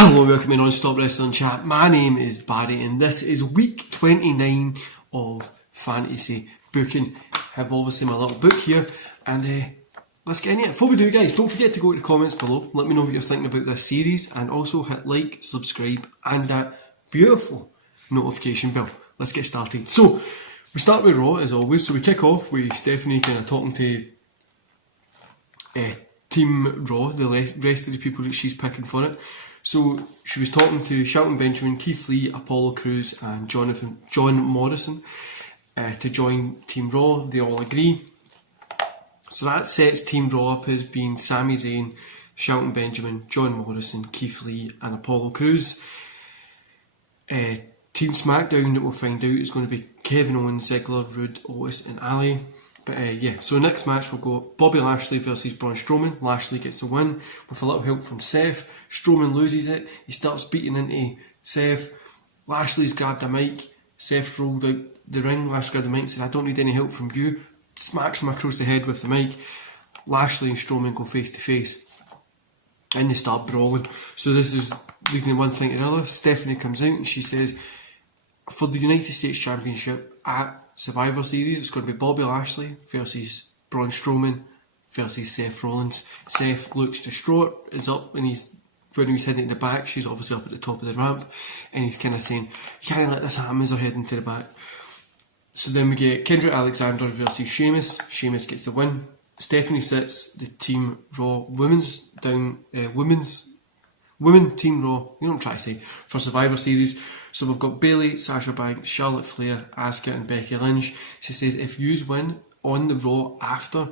Hello, welcome to Non-Stop Wrestling Chat. My name is Barry and this is week 29 of Fantasy Booking. I have obviously my little book here and let's get into it. Before we do, guys, don't forget to go to the comments below. Let me know what you're thinking about this series and also hit like, subscribe and that beautiful notification bell. Let's get started. So, we start with Raw as always. So we kick off with Stephanie kind of talking to Team Raw, the rest of the people that she's picking for it. So she was talking to Shelton Benjamin, Keith Lee, Apollo Crews and John Morrison to join Team Raw. They all agree. So that sets Team Raw up as being Sami Zayn, Shelton Benjamin, John Morrison, Keith Lee and Apollo Crews. Team SmackDown that we'll find out is going to be Kevin Owens, Ziggler, Rude, Otis and Ali. But so next match we'll go Bobby Lashley versus Braun Strowman. Lashley gets the win with a little help from Seth. Strowman loses it. He starts beating into Seth. Lashley's grabbed a mic. Seth rolled out the ring. Lashley grabbed the mic and said, "I don't need any help from you." Smacks him across the head with the mic. Lashley and Strowman go face to face. And they start brawling. So this is leading one thing to the other. Stephanie comes out and she says, for the United States Championship at Survivor Series, it's going to be Bobby Lashley versus Braun Strowman versus Seth Rollins. Seth looks distraught, is up, and when he's heading to the back, she's obviously up at the top of the ramp, and he's kind of saying, "You can't let this happen," as they're heading to the back. So then we get Kendrick Alexander versus Sheamus. Sheamus gets the win. Stephanie sits the Team Raw Women Team Raw, you know what I'm trying to say, for Survivor Series. So we've got Bayley, Sasha Banks, Charlotte Flair, Asuka and Becky Lynch. She says if yous win on the Raw after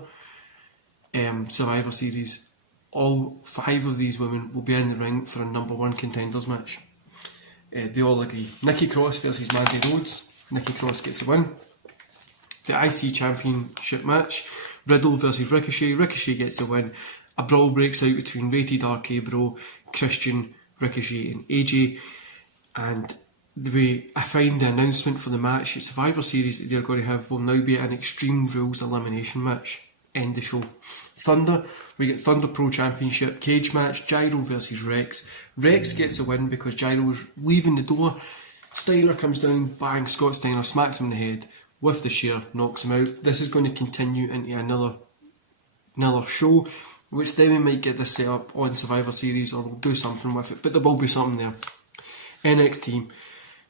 Survivor Series, all 5 of these women will be in the ring for a #1 contenders match. They all agree. Nikki Cross versus Mandy Rhodes. Nikki Cross gets the win. The IC Championship match, Riddle versus Ricochet. Ricochet gets the win. A brawl breaks out between Rated RK Bro, Christian, Ricochet and AJ. And the way I find the announcement for the match at Survivor Series that they're going to have will now be an Extreme Rules elimination match. End the show. Thunder, we get Thunder Pro Championship cage match, Gyro versus Rex. Rex gets a win because Gyro was leaving the door. Steiner comes down, bang, Scott Steiner smacks him in the head with the chair, knocks him out. This is going to continue into another show, which then we might get this set up on Survivor Series or we'll do something with it, but there will be something there. NXT,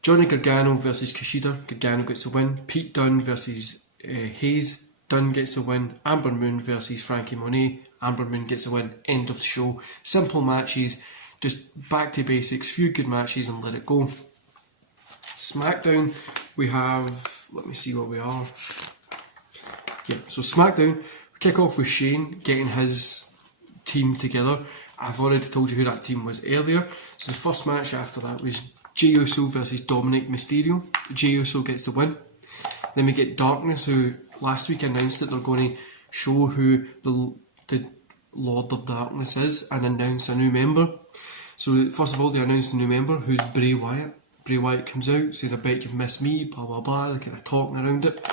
Johnny Gargano versus Kushida. Gargano gets a win. Pete Dunne versus Hayes. Dunne gets a win. Amber Moon versus Frankie Monet. Amber Moon gets a win. End of the show. Simple matches, just back to basics, few good matches and let it go. SmackDown, we have, let me see what we are. Yeah, so SmackDown, we kick off with Shane getting his team together. I've already told you who that team was earlier. So the first match after that was Jey Uso versus Dominic Mysterio. Jey Uso gets the win. Then we get Darkness, who last week announced that they're going to show who the Lord of Darkness is and announce a new member. So first of all, they announced a new member, who's Bray Wyatt. Bray Wyatt comes out, says, "I bet you've missed me," blah blah blah, they're kind of talking around it.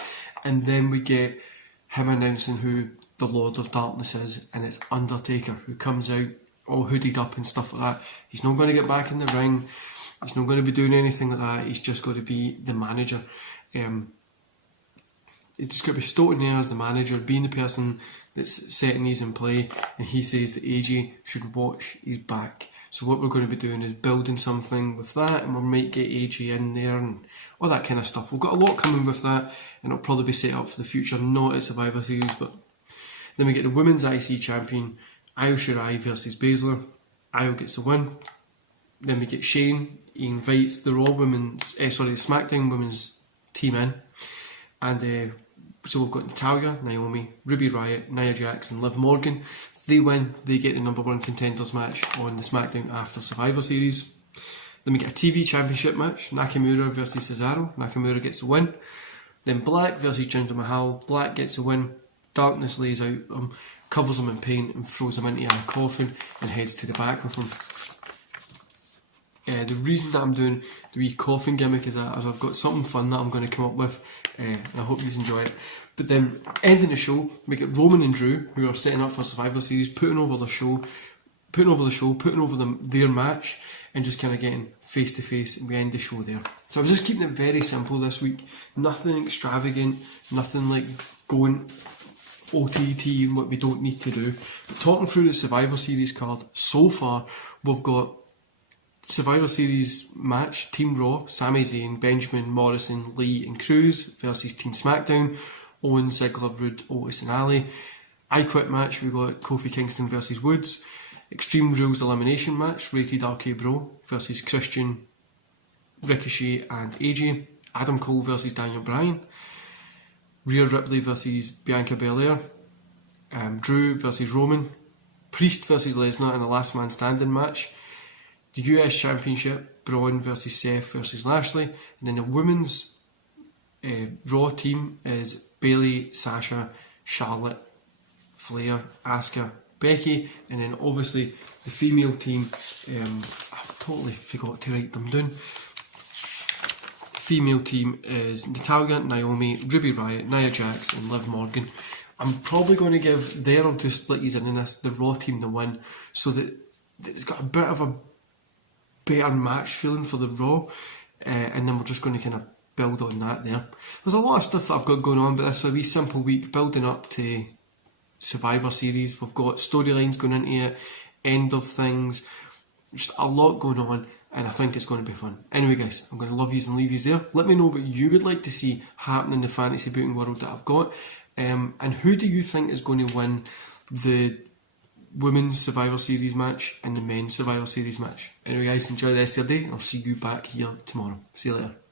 And then we get him announcing who the Lord of Darkness is, and it's Undertaker, who comes out all hooded up and stuff like that. He's not going to get back in the ring, he's not going to be doing anything like that, he's just going to be the manager. He's just going to be stoating there as the manager, being the person that's setting these in play, and he says that AJ should watch his back. So what we're going to be doing is building something with that, and we might get AJ in there and all that kind of stuff. We've got a lot coming with that, and it'll probably be set up for the future, not at Survivor Series. But then we get the Women's IC Champion, Io Shirai versus Baszler. Io gets the win. Then we get Shane. He invites the SmackDown Women's team in, and so we've got Natalya, Naomi, Ruby Riott, Nia Jax and Liv Morgan. If they win, they get the #1 contenders match on the SmackDown after Survivor Series. Then we get a TV Championship match, Nakamura versus Cesaro. Nakamura gets the win. Then Black versus Jinder Mahal. Black gets the win. Darkness lays out him, covers him in paint and throws him into a coffin and heads to the back with him. The reason that I'm doing the wee coffin gimmick is that I've got something fun that I'm going to come up with, and I hope you enjoy it. But then, ending the show, we get Roman and Drew, who are setting up for Survivor Series, putting over the show, putting over the show, putting over their match, and just kind of getting face to face, and we end the show there. So I was just keeping it very simple this week, nothing extravagant, nothing like going OTT and what we don't need to do. But talking through the Survivor Series card, so far we've got Survivor Series match, Team Raw, Sami Zayn, Benjamin, Morrison, Lee and Cruz versus Team SmackDown, Owen, Ziggler, Rude, Otis and Ali. I Quit match, we got Kofi Kingston versus Woods. Extreme Rules elimination match, Rated RK Bro versus Christian, Ricochet and AJ. Adam Cole versus Daniel Bryan. Rhea Ripley versus Bianca Belair. Drew versus Roman. Priest versus Lesnar in a last man standing match. The US Championship, Braun versus Seth versus Lashley. And then the women's Raw team is Bayley, Sasha, Charlotte, Flair, Asuka, Becky. And then obviously the female team, I've totally forgot to write them down. Female team is Natalya, Naomi, Ruby Riott, Nia Jax and Liv Morgan. I'm probably going to give, there I'll just split these in this, the Raw team the win, so that it's got a bit of a better match feeling for the Raw, and then we're just going to kind of build on that there. There's a lot of stuff that I've got going on, but this is a wee simple week building up to Survivor Series. We've got storylines going into it, end of things, just a lot going on, and I think it's going to be fun. Anyway guys, I'm going to love yous and leave yous there. Let me know what you would like to see happen in the fantasy booking world that I've got, and who do you think is going to win the Women's Survivor Series match and the Men's Survivor Series match. Anyway guys, enjoy the rest of your day. I'll see you back here tomorrow. See you later.